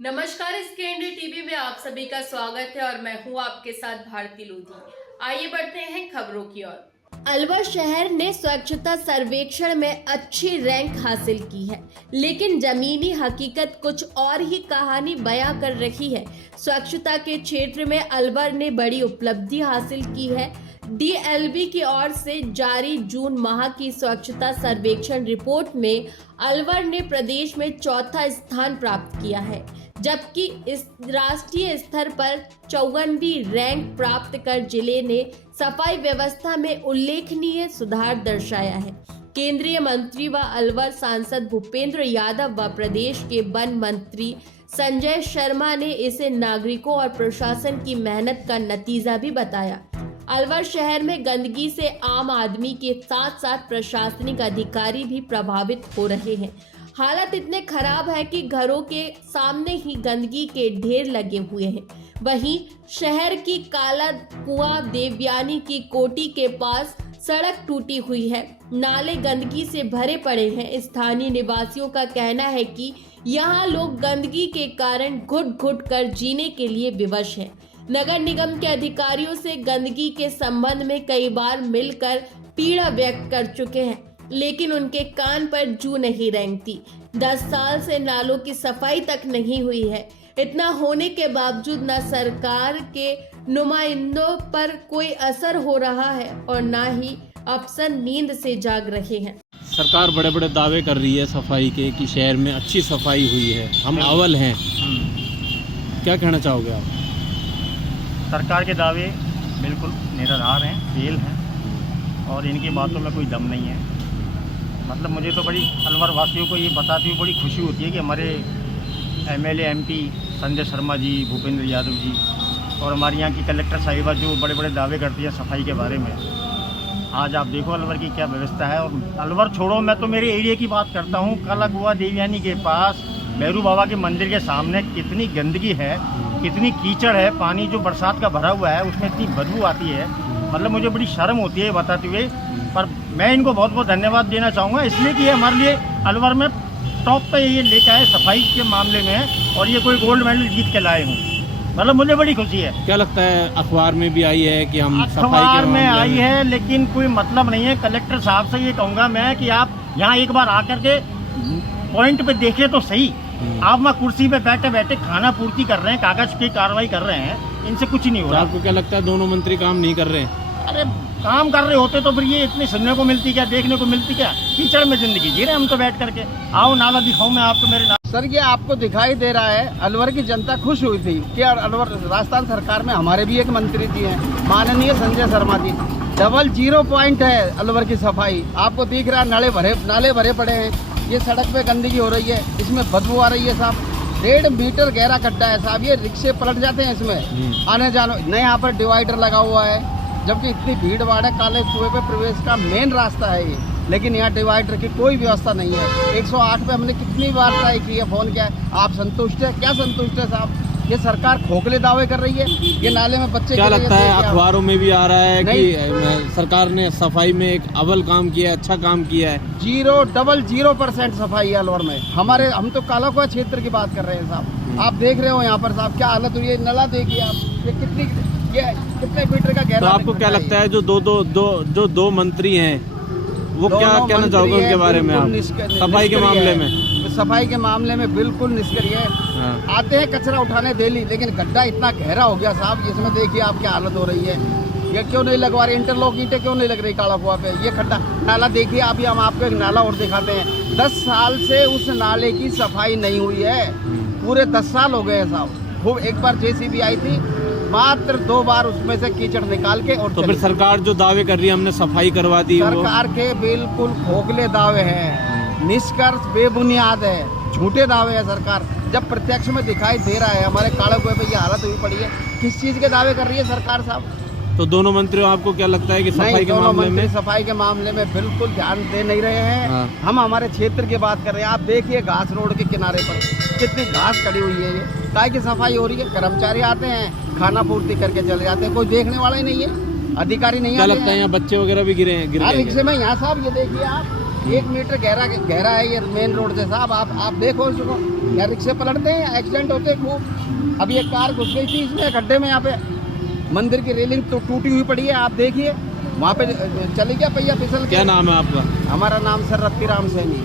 नमस्कार, इसके India TV में आप सभी का स्वागत है और मैं हूं आपके साथ भारती लोधी। आइए बढ़ते हैं खबरों की ओर। अलवर शहर ने स्वच्छता सर्वेक्षण में अच्छी रैंक हासिल की है, लेकिन जमीनी हकीकत कुछ और ही कहानी बयां कर रही है। स्वच्छता के क्षेत्र में अलवर ने बड़ी उपलब्धि हासिल की है। डीएलबी की ओर से जारी जून माह की स्वच्छता सर्वेक्षण रिपोर्ट में अलवर ने प्रदेश में चौथा स्थान प्राप्त किया है, जबकि इस राष्ट्रीय स्तर पर 54वीं रैंक प्राप्त कर जिले ने सफाई व्यवस्था में उल्लेखनीय सुधार दर्शाया है। केंद्रीय मंत्री व अलवर सांसद भूपेंद्र यादव व प्रदेश के वन मंत्री संजय शर्मा ने इसे नागरिकों और प्रशासन की मेहनत का नतीजा भी बताया। अलवर शहर में गंदगी से आम आदमी के साथ साथ प्रशासनिक अधिकारी भी प्रभावित हो रहे हैं। हालत इतने खराब है कि घरों के सामने ही गंदगी के ढेर लगे हुए हैं। वहीं शहर की काला कुआं देवयानी की कोठी के पास सड़क टूटी हुई है, नाले गंदगी से भरे पड़े हैं। स्थानीय निवासियों का कहना है कि यहाँ लोग गंदगी के कारण घुट घुट कर जीने के लिए विवश हैं। नगर निगम के अधिकारियों से गंदगी के संबंध में कई बार मिलकर पीड़ा व्यक्त कर चुके हैं, लेकिन उनके कान पर जू नहीं रेंगती। 10 साल से नालों की सफाई तक नहीं हुई है। इतना होने के बावजूद न सरकार के नुमाइंदों पर कोई असर हो रहा है और न ही अफसर नींद से जाग रहे हैं। सरकार बड़े बड़े दावे कर रही है सफाई के कि शहर में अच्छी सफाई हुई है, हम अव्वल हैं। क्या कहना चाहोगे आप? सरकार के दावे बिल्कुल निराधार हैं, फेल हैं और इनकी बातों में कोई दम नहीं है। मतलब मुझे तो बड़ी अलवर वासियों को ये बताते हुए बड़ी खुशी होती है कि हमारे एमएलए एमपी संजय शर्मा जी, भूपेंद्र यादव जी और हमारी यहाँ की कलेक्टर साहिबा जो बड़े बड़े दावे करती है सफाई के बारे में। आज आप देखो अलवर की क्या व्यवस्था है। और अलवर छोड़ो, मैं तो मेरे एरिया की बात करता हूँ। काला कुआं देवयानी के पास भैरू बाबा के मंदिर के सामने कितनी गंदगी है, कितनी कीचड़ है। पानी जो बरसात का भरा हुआ है उसमें इतनी बदबू आती है, मतलब मुझे बड़ी शर्म होती है बताते हुए। पर मैं इनको बहुत बहुत धन्यवाद देना चाहूँगा, इसलिए कि ये हमारे लिए अलवर में टॉप पे ये लेके आए सफाई के मामले में और ये कोई गोल्ड मेडल जीत के लाए हूँ। मतलब मुझे बड़ी खुशी है। क्या लगता है अखबार में भी आई है कि हम अखबार में आई है, लेकिन कोई मतलब नहीं है। कलेक्टर साहब से ये कहूँगा मैं कि आप यहाँ एक बार आकर के पॉइंट पे देखें तो सही। आप वहाँ कुर्सी पे बैठे बैठे खाना पूर्ति कर रहे हैं, कागज की कार्रवाई कर रहे हैं, इनसे कुछ नहीं हो रहा। आपको क्या लगता है दोनों मंत्री काम नहीं कर रहे हैं? अरे काम कर रहे होते तो फिर ये इतनी सुनने को मिलती क्या, देखने को मिलती क्या? कीचड़ में जिंदगी जी रहे हम तो बैठ करके। आओ नाला दिखाऊं मैं आपको मेरे नाम। सर ये आपको दिखाई दे रहा है, अलवर की जनता खुश हुई थी कि अलवर राजस्थान सरकार में हमारे भी एक मंत्री जी हैं, माननीय संजय शर्मा जी। 0 पॉइंट है अलवर की सफाई। आपको दिख रहा है नाले भरे पड़े हैं, ये सड़क पे गंदगी हो रही है, इसमें बदबू आ रही है साहब। 1.5 मीटर गहरा गड्ढा है साहब, ये रिक्शे पलट जाते हैं इसमें आने जाने। न यहाँ पर डिवाइडर लगा हुआ है, जबकि इतनी भीड़ भाड़ है। काले कुएं पे प्रवेश का मेन रास्ता है ये, लेकिन यहाँ डिवाइडर की कोई व्यवस्था नहीं है। 108 पे हमने कितनी बार ट्राई की है, फोन किया है। आप संतुष्ट है? क्या संतुष्ट है साहब? ये सरकार खोखले दावे कर रही है। ये नाले में बच्चे क्या लगता है अखबारों में भी आ रहा है कि सरकार ने सफाई में एक अव्वल काम किया है, अच्छा काम किया है? 0% सफाई है अलवर में। हम तो काला कुआं क्षेत्र की बात कर रहे हैं साहब। आप देख रहे हो यहाँ पर साहब क्या हालत हुई है। नला देखिए आप, ये कितने मीटर का गहरा। तो आपको क्या लगता है जो दो मंत्री हैं वो क्या कहना चाहोगे उनके बारे में आप सफाई के मामले में? सफाई के मामले में बिल्कुल निष्क्रिय है। आते हैं कचरा उठाने डेली, लेकिन गड्ढा इतना गहरा हो गया साहब, इसमें देखिए आप क्या हालत हो रही है। ये क्यों नहीं लगवा रहे इंटरलॉक ईंटें, क्यों नहीं लग रही काला कुआं पे? ये खड्डा नाला देखिए आप, हम आपको एक नाला और दिखाते हैं। 10 साल से उस नाले की सफाई नहीं हुई है, पूरे 10 साल हो गए हैं साहब। खूब एक बार जेसीबी आई थी, मात्र 2 बार उसमें से कीचड़ निकाल के और तो फिर सरकार जो दावे कर रही है हमने सफाई करवा दी, सरकार के बिल्कुल खोखले दावे हैं, निष्कर्ष बेबुनियाद है, झूठे दावे है सरकार। जब प्रत्यक्ष में दिखाई दे रहा है हमारे काले कुएं पे ये हालत हुई पड़ी है, किस चीज के दावे कर रही है सरकार साहब? तो दोनों मंत्रियों आपको क्या लगता है कि सफाई के मामले में? सफाई के मामले में बिल्कुल ध्यान दे नहीं रहे हैं। हाँ। हम हमारे क्षेत्र की बात कर रहे हैं। आप देखिए घास रोड के किनारे पर कितनी घास खड़ी हुई है, ये काय की सफाई हो रही है। कर्मचारी आते हैं, खाना पूर्ति करके चले जाते हैं, कोई देखने वाला ही नहीं है, अधिकारी नहीं। क्या लगता है यहाँ बच्चे वगैरह भी गिर गए रिक्शे में? यहाँ साहब ये देखिए आप, 1 मीटर गहरा है ये मेन रोड से साहब। आप देखो इसको, यहाँ रिक्शे पलटते हैं, एक्सीडेंट होते हैं खूब। अभी एक कार घुस गई थी इसमें गड्ढे में, यहाँ पे मंदिर की रेलिंग तो टूटी हुई पड़ी है, आप देखिए वहाँ पे चली गया पहिया फिसल के। क्या नाम है आपका? हमारा नाम सर रत्ती राम सैनी।